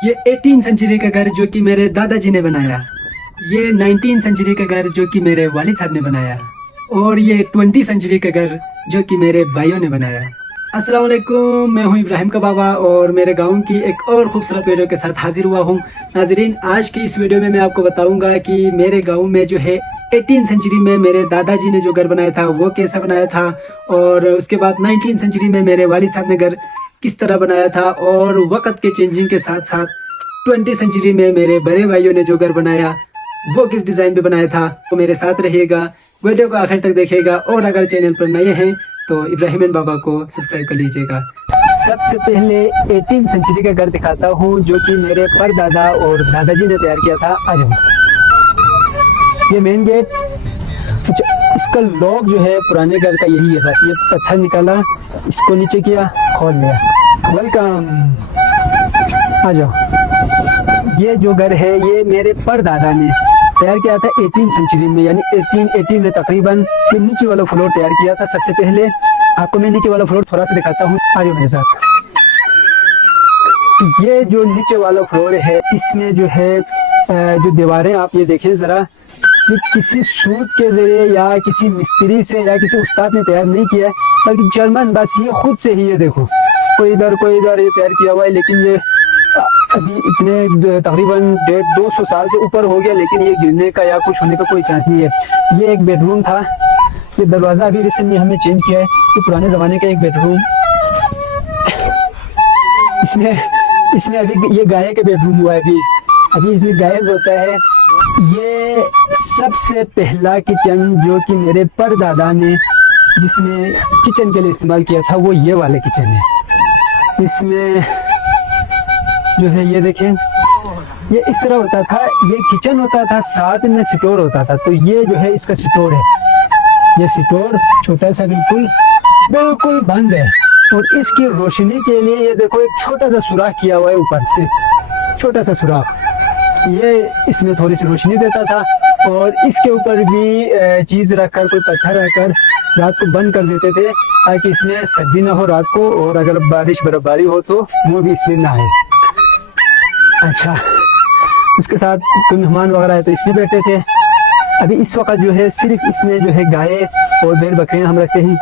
ये 18 सेंचुरी का घर जो कि मेरे दादाजी ने बनाया, ये 19 सेंचुरी का घर जो कि मेरे वालिद साहब ने बनाया, और ये 20 सेंचुरी का घर जो कि मेरे भाइयों ने बनाया। अस्सलाम वालेकुम, मैं हूं इब्राहिम का बाबा और मेरे गांव की एक और खूबसूरत वीडियो के साथ हाजिर हुआ हूं। नाजरीन, आज की इस वीडियो में मैं आपको बताऊंगा कि मेरे गांव में जो है 18 सेंचुरी में मेरे दादाजी ने जो घर बनाया था वो कैसा बनाया था, और उसके बाद 19 सेंचुरी में मेरे वालिद साहब ने घर किस तरह बनाया था, और वक़्त के चेंजिंग के साथ साथ 20 सेंचुरी में मेरे बड़े भाइयों ने जो घर बनाया वो किस डिज़ाइन पे बनाया था। तो मेरे साथ रहिएगा, वीडियो को आखिर तक देखिएगा, और अगर चैनल पर नए हैं तो इब्राहिम एंड बाबा को सब्सक्राइब कर लीजिएगा। सबसे पहले 18 सेंचुरी का घर दिखाता हूँ जो कि मेरे परदादा और दादाजी ने तैयार किया था। आज ये मेन गेट, इसका लॉक जो है पुराने घर का यही है, बस ये पत्थर निकाला, इसको नीचे किया, खोल लिया। वेलकम, आ जाओ। ये जो घर है ये मेरे परदादा ने तैयार किया था 18 सेंचुरी में, यानी 1880 में तकरीबन। ये नीचे वाला फ्लोर तैयार किया था। सबसे पहले आपको मैं नीचे वाला फ्लोर थोड़ा सा दिखाता हूँ, आ जाओ मेरे साथ। ये जो नीचे वाला फ्लोर है इसमें जो है जो दीवारें आप ये देखें ज़रा, ये किसी सूत के जरिए या किसी मिस्त्री से या किसी उस्ताद ने तैयार नहीं किया है, बल्कि जर्मन बस ये खुद से ही, ये देखो कोई इधर ये तैयार किया हुआ है। लेकिन ये अभी इतने तकरीबन 150-200 साल से ऊपर हो गया, लेकिन ये गिरने का या कुछ होने का कोई चांस नहीं है। ये एक बेडरूम था, ये दरवाज़ा अभी रिसेंटली हमने चेंज किया है। ये पुराने ज़माने का एक बेडरूम, इसमें अभी ये गाय का बेडरूम हुआ है। अभी इसमें गायज होता है। ये सबसे पहला किचन जो कि मेरे परदादा ने जिसमें किचन के लिए इस्तेमाल किया था वो ये वाला किचन है। इसमें जो है ये देखें, ये इस तरह होता था, ये किचन होता था, साथ में स्टोर होता था। तो ये जो है इसका स्टोर है, ये स्टोर छोटा सा बिल्कुल बंद है, और इसकी रोशनी के लिए ये देखो एक छोटा सा सुराख किया हुआ है ऊपर से, छोटा सा सुराख, ये इसमें थोड़ी सी रोशनी देता था। और इसके ऊपर भी चीज़ रखकर, कोई पत्थर रखकर रात को बंद कर देते थे ताकि इसमें सर्दी ना हो रात को, और अगर बारिश बर्फबारी हो तो वो भी इसमें ना आए। अच्छा, उसके साथ कोई मेहमान वगैरह है तो इसमें बैठे थे। अभी इस वक्त जो है सिर्फ इसमें जो है गाय और भेड़ बकरियां हम रखते हैं।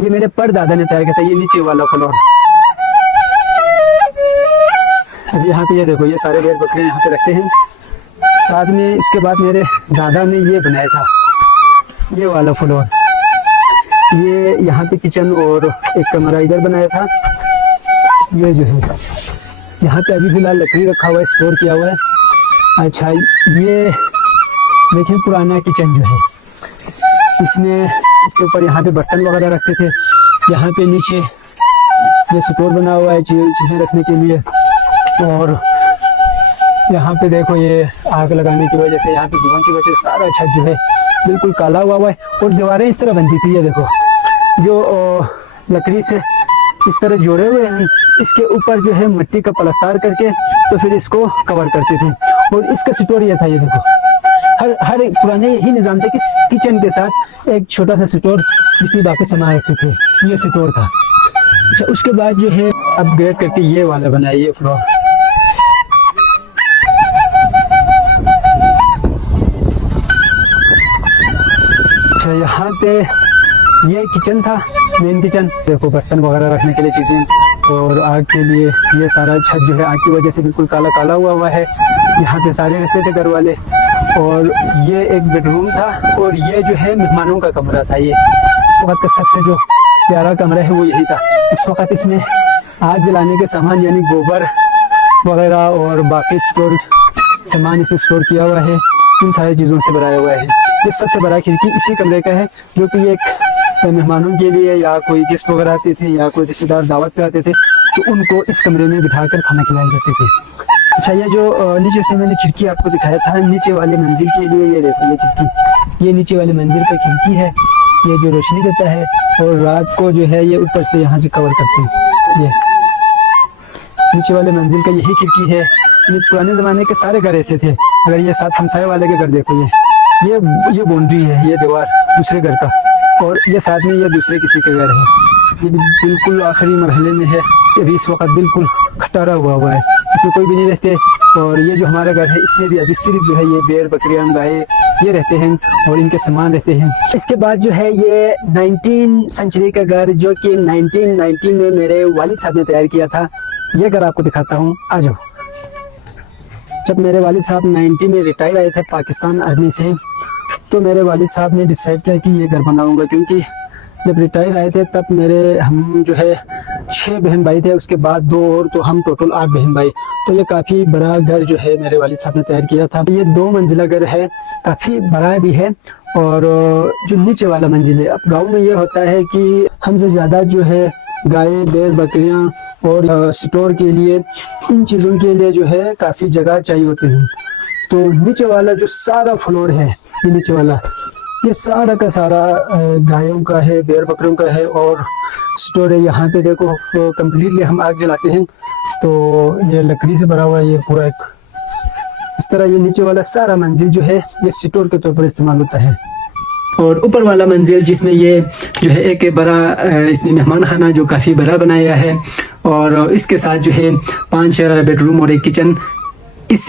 ये मेरे परदादा ने तैयार किया था, ये नीचे वाला फ्लोर। अभी यहाँ पे ये देखो, ये सारे भेड़ बकरियां यहाँ पे रखते हैं। साथ में उसके बाद मेरे दादा ने ये बनाया था, ये वाला फ्लोर। ये यहाँ पे किचन और एक कमरा इधर बनाया था। ये जो है यहाँ पे अभी फिलहाल लकड़ी रखा हुआ है, स्टोर किया हुआ है। अच्छा, ये देखिए पुराना किचन जो है, इसमें इसके ऊपर यहाँ पे बर्तन वगैरह रखते थे। यहाँ पे नीचे ये स्टोर बना हुआ है चीज़ें रखने के लिए। और यहाँ पे देखो, ये आग लगाने की वजह से, यहाँ पे धुआं की वजह से सारा छत जो है बिल्कुल काला हुआ है। और दीवारें इस तरह बनती थी, ये देखो जो लकड़ी से इस तरह जोड़े हुए हैं, इसके ऊपर जो है मिट्टी का प्लास्टर करके तो फिर इसको कवर करते थे। और इसका स्टोर ये था, ये देखो हर एक पुराने यही निज़ाम था कि किचन के साथ एक छोटा सा स्टोर जिसमें बाकी सामान रखते थे, ये स्टोर था। अच्छा, उसके बाद जो है अपग्रेड करके ये वाला बनाया, ये फ्लोर। अच्छा, यहाँ पे ये किचन था, मेन किचन। देखो बर्तन वगैरह रखने के लिए चीज़ें, और आग के लिए ये सारा छत जो है आग की वजह से बिल्कुल काला काला हुआ है। यहाँ पे सारे रहते थे घर वाले। और ये एक बेडरूम था, और ये जो है मेहमानों का कमरा था। ये इस वक्त का सबसे जो प्यारा कमरा है वो यही था। इस वक्त इसमें आग जलाने के सामान यानी गोबर वगैरह और बाकी स्टोर सामान इसमें स्टोर किया हुआ है, इन सारी चीज़ों से बनाया हुआ है। ये सबसे बड़ा खिड़की इसी कमरे का है, जो कि एक मेहमानों के लिए या कोई गेस्ट वगैरह आते थे या कोई रिश्तेदार दावत पे आते थे तो उनको इस कमरे में बिठाकर खाना खिलाया करते थे। अच्छा, ये जो नीचे से मैंने खिड़की आपको दिखाया था नीचे वाले मंजिल के लिए, ये देखो ये खिड़की, ये नीचे वाले मंजिल का खिड़की है, ये जो रोशनी देता है। और रात को जो है ये ऊपर से यहाँ से कवर करते हैं। ये नीचे वाले मंजिल का यही खिड़की है। ये पुराने ज़माने के सारे घर ऐसे थे। अगर ये साथ हमसाए वाले के घर देखो, ये बाउंड्री है, ये दीवार दूसरे घर का, और ये साथ में ये दूसरे किसी के घर है। ये बिल्कुल आखिरी मरहले में है, ये भी इस वक्त बिल्कुल खटारा हुआ है। इसमें कोई भी नहीं रहते। और ये जो हमारा घर है इसमें भी अभी सिर्फ जो है ये भेड़ बकरियां गाय ये रहते हैं और इनके सामान रहते हैं। इसके बाद जो है ये 19 सेंचुरी का घर जो कि 1990 में मेरे वालिद साहब ने तैयार किया था। ये घर आपको दिखाता हूँ, आ जाओ। जब मेरे वालिद साहब 90 में रिटायर आए थे पाकिस्तान आर्मी से, तो मेरे वालिद साहब ने डिसाइड किया कि ये घर बनाऊंगा, क्योंकि जब रिटायर आए थे तब हम जो है 6 बहन भाई थे, उसके बाद 2 और, तो हम टोटल 8 बहन भाई। तो ये काफ़ी बड़ा घर जो है मेरे वालिद साहब ने तैयार किया था। ये 2 मंजिला घर है, काफ़ी बड़ा भी है। और जो नीचे वाला मंजिल है, अब गाँव में ये होता है कि हमसे ज़्यादा जो है गाय भेड़ बकरियां और स्टोर के लिए, इन चीज़ों के लिए जो है काफ़ी जगह चाहिए होते हैं। तो नीचे वाला जो सारा फ्लोर है, ये नीचे वाला ये सारा का सारा गायों का है, भेड़ बकरियों का है और स्टोर है। यहाँ पे देखो कम्प्लीटली हम आग जलाते हैं तो ये लकड़ी से भरा हुआ है ये पूरा एक। इस तरह ये नीचे वाला सारा मंजिल जो है ये स्टोर के तौर पर इस्तेमाल होता है। और ऊपर वाला मंजिल जिसमें ये जो है एक बड़ा इसमें मेहमान खाना जो काफ़ी बड़ा बनाया है, और इसके साथ जो है 5 बेडरूम और 1 किचन इस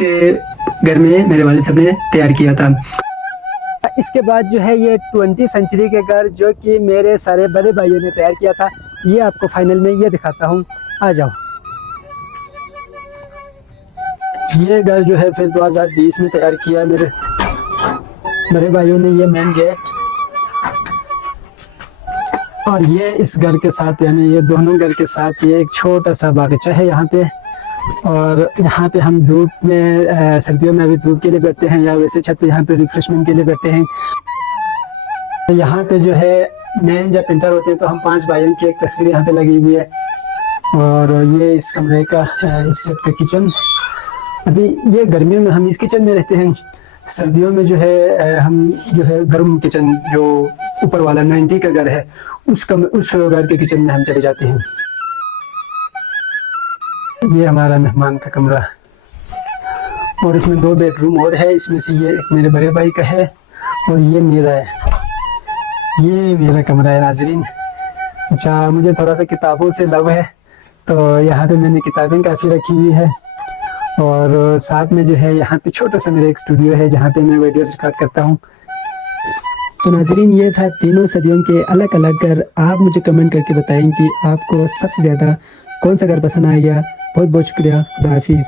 घर में मेरे वालिद साहब ने तैयार किया था। इसके बाद जो है ये 20 सेंचुरी के घर जो कि मेरे सारे बड़े भाइयों ने तैयार किया था, ये आपको फाइनल में ये दिखाता हूँ, आ जाओ। ये घर जो है फिर 2020 में तैयार किया मेरे बड़े भाइयों ने। ये मेन गेट और ये इस घर के साथ, यानी ये दोनों घर के साथ ये एक छोटा सा बागीचा है यहाँ पे। और यहाँ पे हम धूप में सर्दियों में अभी धूप के लिए बैठते हैं, या वैसे छत पे यहाँ पे रिफ्रेशमेंट के लिए बैठते हैं। यहाँ पे जो है मेन जब प्रिंटर होते हैं तो हम 5 भाइयों की एक तस्वीर यहाँ पे लगी हुई है। और ये इस कमरे का इस सेट का किचन। अभी ये गर्मियों में हम इस किचन में रहते हैं, सर्दियों में जो है हम जो है गर्म किचन जो ऊपर वाला 90 का घर है उस घर के किचन में हम चले जाते हैं। ये हमारा मेहमान का कमरा, और इसमें 2 बेडरूम और है। इसमें से ये एक मेरे बड़े भाई का है और ये मेरा है। ये मेरा कमरा है नाजरीन। अच्छा, मुझे थोड़ा सा किताबों से लव है, तो यहाँ पे मैंने किताबें काफ़ी रखी हुई है। और साथ में जो है यहाँ पे छोटा सा मेरा एक स्टूडियो है जहाँ पे मैं वीडियोस रिकॉर्ड करता हूँ। तो नाजरीन, ये था तीनों सदियों के अलग अलग घर। आप मुझे कमेंट करके बताएं कि आपको सबसे ज़्यादा कौन सा घर पसंद आया। बहुत बहुत शुक्रिया। खुदा हाफिज़।